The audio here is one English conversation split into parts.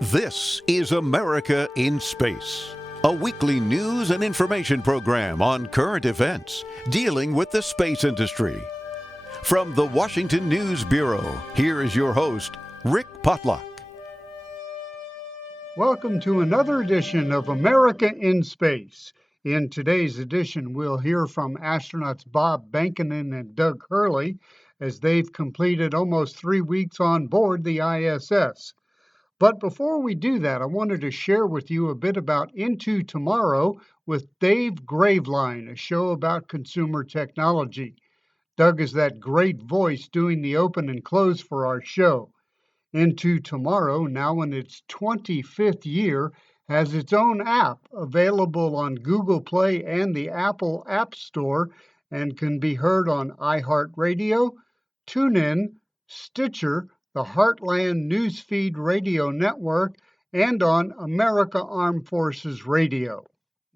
This is America in Space, a weekly news and information program on current events dealing with the space industry. From the Washington News Bureau, here is your host, Rick Potlock. Welcome to another edition of America in Space. In today's edition, we'll hear from astronauts Bob Behnken and Doug Hurley as they've completed almost 3 weeks on board the ISS. But before we do that, I wanted to share with you a bit about Into Tomorrow with Dave Graveline, a show about consumer technology. Doug is that great voice doing the open and close for our show. Into Tomorrow, now in its 25th year, has its own app available on Google Play and the Apple App Store and can be heard on iHeartRadio, TuneIn, Stitcher, the Heartland Newsfeed Radio Network, and on America Armed Forces Radio.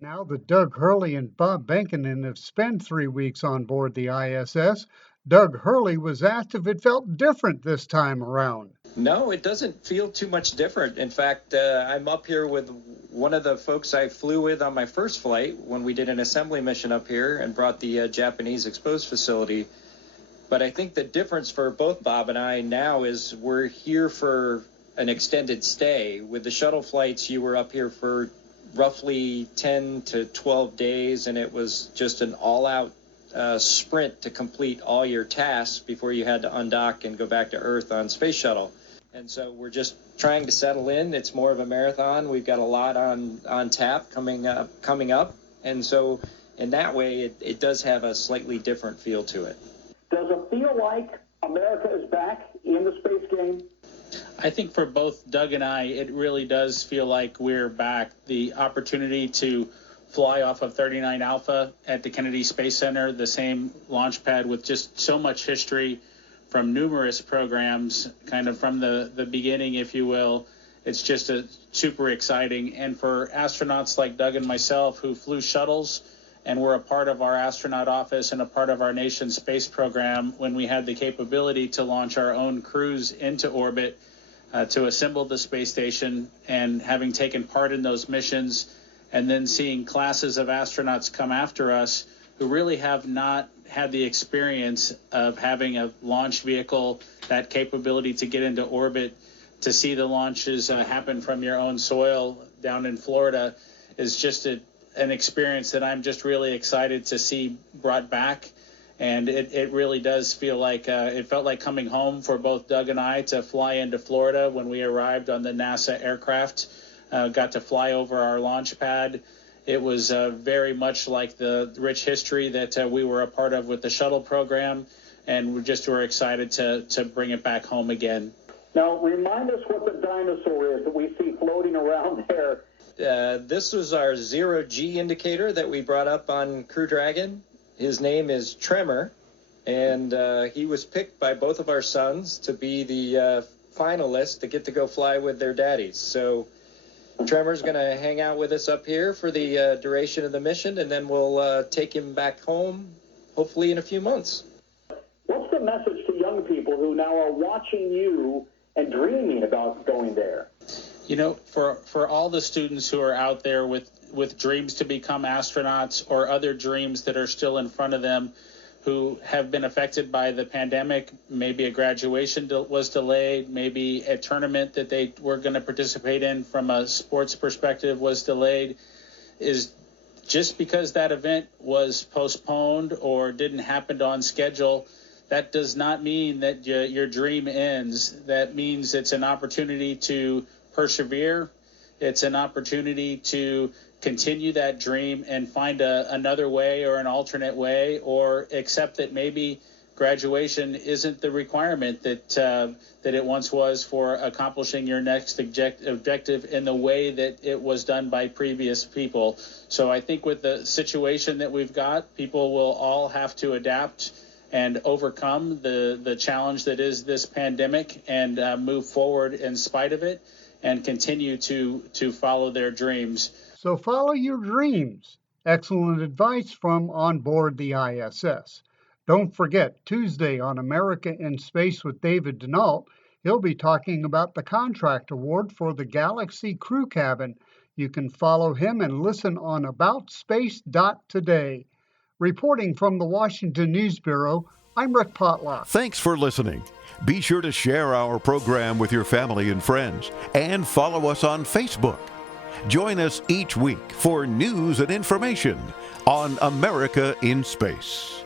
Now that Doug Hurley and Bob Behnken have spent 3 weeks on board the ISS, Doug Hurley was asked if it felt different this time around. No, it doesn't feel too much different. In fact, I'm up here with one of the folks I flew with on my first flight when we did an assembly mission up here and brought the Japanese exposed facility. But I think the difference for both Bob and I now is we're here for an extended stay. With the shuttle flights, you were up here for roughly 10 to 12 days, and it was just an all-out sprint to complete all your tasks before you had to undock and go back to Earth on Space Shuttle. And so we're just trying to settle in. It's more of a marathon. We've got a lot on tap coming up. And so in that way, it does have a slightly different feel to it. Does it feel like America is back in the space game? I think for both Doug and I, it really does feel like we're back. The opportunity to fly off of 39 Alpha at the Kennedy Space Center, the same launch pad with just so much history from numerous programs, kind of from the beginning, if you will. It's just super exciting. And for astronauts like Doug and myself who flew shuttles and were a part of our astronaut office and a part of our nation's space program when we had the capability to launch our own crews into orbit to assemble the space station, and having taken part in those missions, and then seeing classes of astronauts come after us who really have not had the experience of having a launch vehicle, that capability to get into orbit, to see the launches happen from your own soil down in Florida, is just an experience that I'm just really excited to see brought back. And it really does feel like it felt like coming home for both Doug and I to fly into Florida when we arrived on the NASA aircraft. Got to fly over our launch pad. It was very much like the rich history that we were a part of with the shuttle program, and we're excited to bring it back home again. Now, remind us what the dinosaur is that we see floating around there. This was our zero-G indicator that we brought up on Crew Dragon. His name is Tremor, and he was picked by both of our sons to be the finalists to get to go fly with their daddies. So Tremor's going to hang out with us up here for the duration of the mission, and then we'll take him back home, hopefully in a few months. What's the message to young people who now are watching you and dreaming about going there? You know, for all the students who are out there with dreams to become astronauts or other dreams that are still in front of them, who have been affected by the pandemic, maybe a graduation was delayed, maybe a tournament that they were going to participate in from a sports perspective was delayed, is just because that event was postponed or didn't happen on schedule, that does not mean that your dream ends. That means it's an opportunity to persevere. It's an opportunity to continue that dream and find another way or an alternate way, or accept that maybe graduation isn't the requirement that it once was for accomplishing your next objective in the way that it was done by previous people. So I think with the situation that we've got, people will all have to adapt and overcome the challenge that is this pandemic, and move forward in spite of it, and continue to follow their dreams. So follow your dreams. Excellent advice from On Board the ISS. Don't forget, Tuesday on America in Space with David Denault, He'll be talking about the contract award for the Galaxy Crew Cabin. You can follow him and listen on aboutspace.today. Reporting from the Washington News Bureau, I'm Rick Potlock. Thanks for listening. Be sure to share our program with your family and friends and follow us on Facebook. Join us each week for news and information on America in Space.